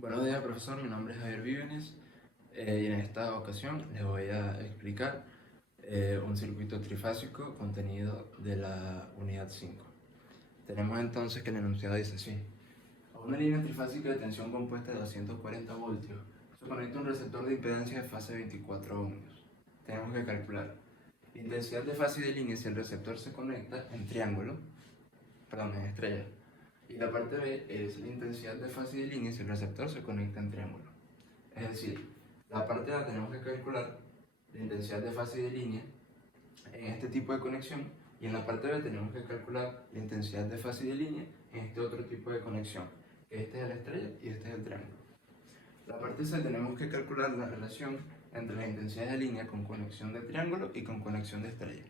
Buenos días, profesor. Mi nombre es Javier Vívenes y en esta ocasión les voy a explicar un circuito trifásico contenido de la unidad 5. Tenemos entonces que el enunciado dice así: a una línea trifásica de tensión compuesta de 240 voltios se conecta un receptor de impedancia de fase 24 ohmios. Tenemos que calcular la intensidad de fase y de línea si el receptor se conecta en en estrella. Y la parte B es la intensidad de fase y de línea si el receptor se conecta en triángulo. Es decir, la parte A tenemos que calcular la intensidad de fase y de línea en este tipo de conexión, y en la parte B tenemos que calcular la intensidad de fase y de línea en este otro tipo de conexión, que este es la estrella y este es el triángulo. La parte C tenemos que calcular la relación entre las intensidades de línea con conexión de triángulo y con conexión de estrella.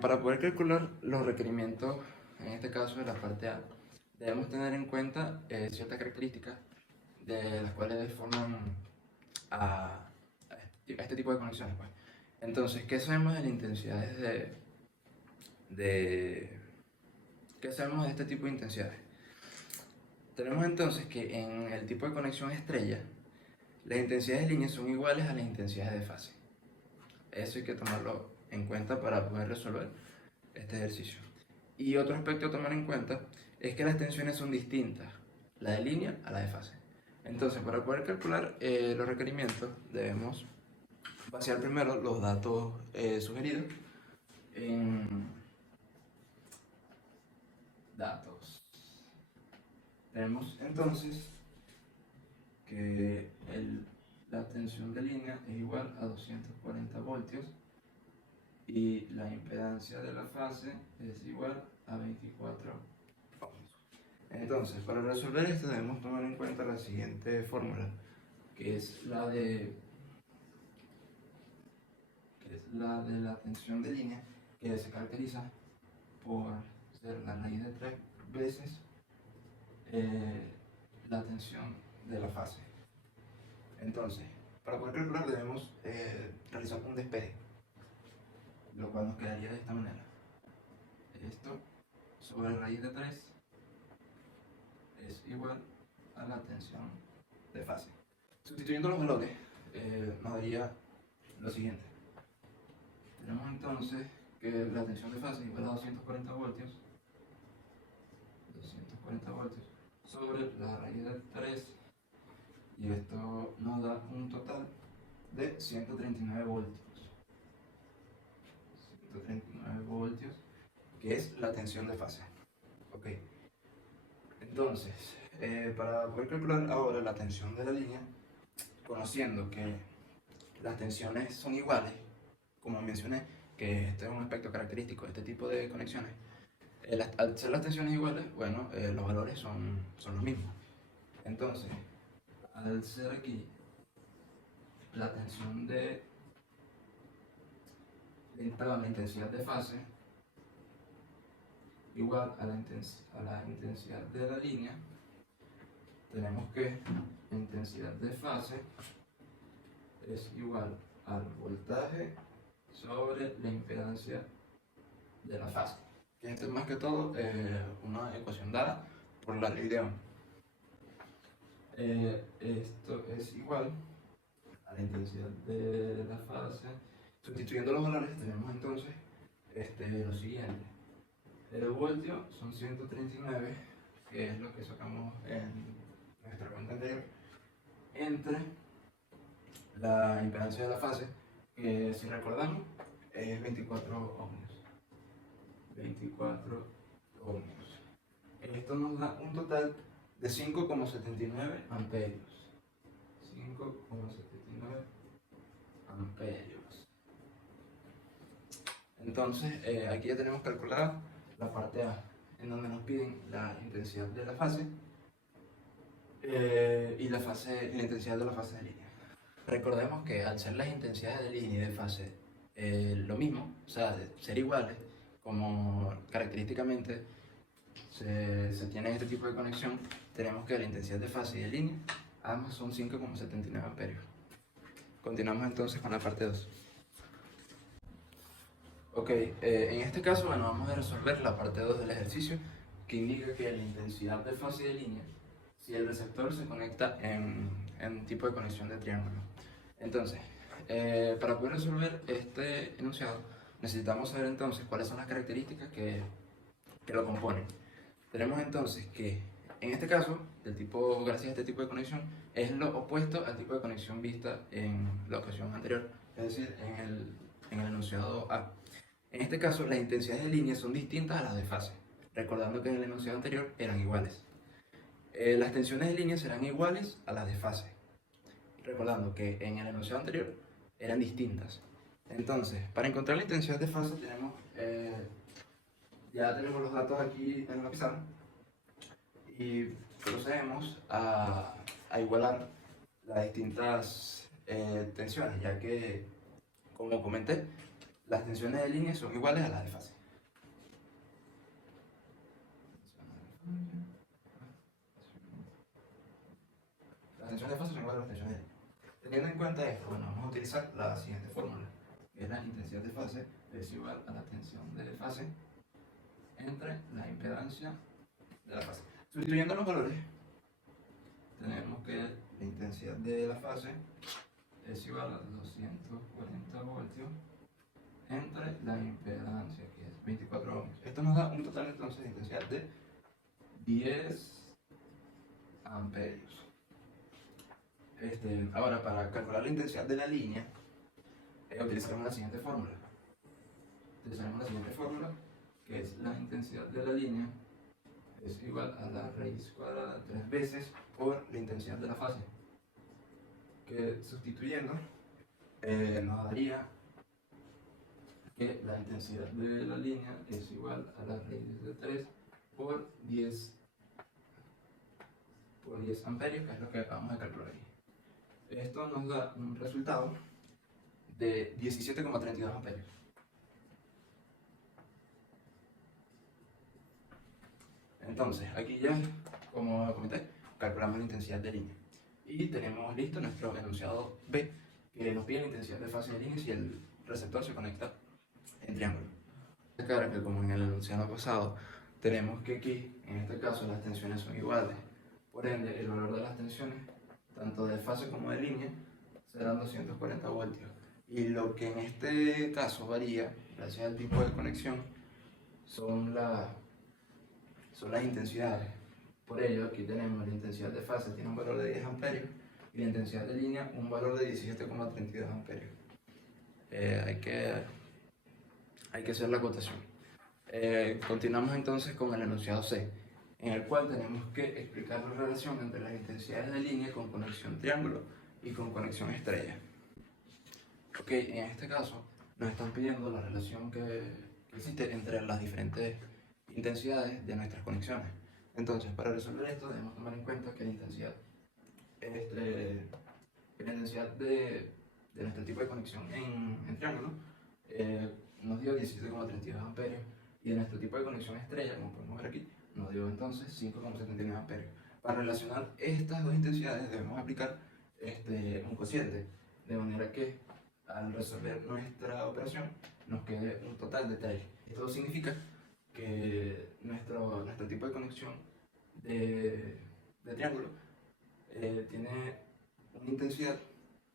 Para poder calcular los requerimientos, en este caso de la parte A, debemos tener en cuenta ciertas características de las cuales forman a este tipo de conexiones, pues. Entonces, ¿qué sabemos de las intensidades ¿qué sabemos de este tipo de intensidades? Tenemos entonces que en el tipo de conexión estrella, las intensidades de línea son iguales a las intensidades de fase. Eso hay que tomarlo en cuenta para poder resolver este ejercicio. Y otro aspecto a tomar en cuenta es que las tensiones son distintas, la de línea a la de fase. Entonces, para poder calcular los requerimientos, debemos vaciar primero los datos sugeridos en datos. Tenemos entonces que la tensión de línea es igual a 240 voltios y la impedancia de la fase es igual a 24 ohms. Entonces, para resolver esto debemos tomar en cuenta la siguiente fórmula, que es la de la tensión de línea, que se caracteriza por ser la raíz de 3 veces la tensión de la fase. Entonces, para poder calcular debemos realizar un despeje, lo cual nos quedaría de esta manera. Esto sobre raíz de 3 es igual a la tensión de fase. Sustituyendo los valores, nos daría lo siguiente. Tenemos entonces que la tensión de fase es igual a 240 voltios, sobre la raíz de 3, y esto nos da un total de 139 voltios. 139 voltios, que es la tensión de fase. Ok. Entonces, para poder calcular ahora la tensión de la línea, conociendo que las tensiones son iguales, como mencioné, que este es un aspecto característico de este tipo de conexiones, al ser las tensiones iguales, bueno, los valores son los mismos. Entonces, al ser aquí la tensión la intensidad de fase igual a la intensidad de la línea, tenemos que la intensidad de fase es igual al voltaje sobre la impedancia de la fase. Esto es más que todo una ecuación dada por la ley de Ohm. Esto es igual a la intensidad de la fase. Sustituyendo los valores tenemos entonces lo siguiente. El voltio son 139, que es lo que sacamos en nuestra cuenta anterior, entre la impedancia de la fase, que si recordamos es 24 ohmios. 24 ohmios. Esto nos da un total de 5,79 amperios. 5,79 amperios. Entonces, aquí ya tenemos calculada la parte A, en donde nos piden la intensidad de la fase y la intensidad de la fase de línea. Recordemos que al ser las intensidades de línea y de fase lo mismo, o sea, ser iguales, como característicamente se tiene este tipo de conexión, tenemos que la intensidad de fase y de línea ambas son 5,79 amperios. Continuamos entonces con la parte 2. Ok, en este caso, bueno, vamos a resolver la parte 2 del ejercicio, que indica que la intensidad de fase y de línea si el receptor se conecta en tipo de conexión de triángulo. Entonces, para poder resolver este enunciado, necesitamos saber entonces cuáles son las características que lo componen. Tenemos entonces que, en este caso, gracias a este tipo de conexión, es lo opuesto al tipo de conexión vista en la ocasión anterior, es decir, en el enunciado A. En este caso, las intensidades de línea son distintas a las de fase, recordando que en el enunciado anterior eran iguales. Las tensiones de línea serán iguales a las de fase, recordando que en el enunciado anterior eran distintas. Entonces, para encontrar la intensidad de fase ya tenemos los datos aquí en la pizarra y procedemos a igualar las distintas tensiones, ya que, como comenté, las tensiones de línea son iguales a las de fase. Las tensiones de fase son iguales a las tensiones de línea. Teniendo en cuenta esto, bueno, vamos a utilizar la siguiente fórmula, que es la intensidad de fase es igual a la tensión de fase entre la impedancia de la fase. Sustituyendo los valores, tenemos que la intensidad de la fase es igual a 240 voltios entre la impedancia, que es 24 ohms. Esto nos da un total entonces de intensidad de 10 amperios. Ahora, para calcular la intensidad de la línea, utilizaremos la siguiente fórmula. Que es la intensidad de la línea es igual a la raíz cuadrada 3 veces por la intensidad de la fase, que sustituyendo nos daría que la intensidad de la línea es igual a la raíz de 3 por 10 amperios, que es lo que acabamos de calcular aquí. Esto nos da un resultado de 17,32 amperios. Entonces, aquí ya, como comenté, calculamos la intensidad de línea. Y tenemos listo nuestro enunciado B, que nos pide la intensidad de fase de línea si el receptor se conecta en triángulo. Claro que como en el enunciado pasado, tenemos que aquí, en este caso, las tensiones son iguales. Por ende, el valor de las tensiones, tanto de fase como de línea, serán 240 voltios. Y lo que en este caso varía, gracias al tipo de conexión, son las intensidades. Por ello, aquí tenemos la intensidad de fase, tiene un valor de 10 amperios, y la intensidad de línea, un valor de 17,32 amperios. Hay que hacer la acotación. Continuamos entonces con el enunciado C, en el cual tenemos que explicar la relación entre las intensidades de línea con conexión triángulo y con conexión estrella. Ok, en este caso nos están pidiendo la relación que existe entre las diferentes intensidades de nuestras conexiones. Entonces, para resolver esto debemos tomar en cuenta que la intensidad de nuestro tipo de conexión en triángulo nos dio 17,32 amperios, y de nuestro tipo de conexión estrella, como podemos ver aquí, nos dio entonces 5,79 amperios. Para relacionar estas dos intensidades debemos aplicar un cociente, de manera que al resolver nuestra operación nos quede un total de 3. Esto significa que nuestro tipo de conexión de triángulo tiene una intensidad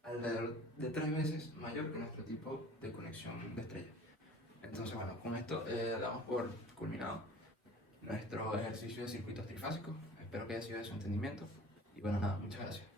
alrededor de 3 veces mayor que nuestro tipo de conexión de estrella. Entonces, bueno, con esto damos por culminado nuestro ejercicio de circuitos trifásicos. Espero que haya sido de su entendimiento. Y bueno, nada, muchas gracias.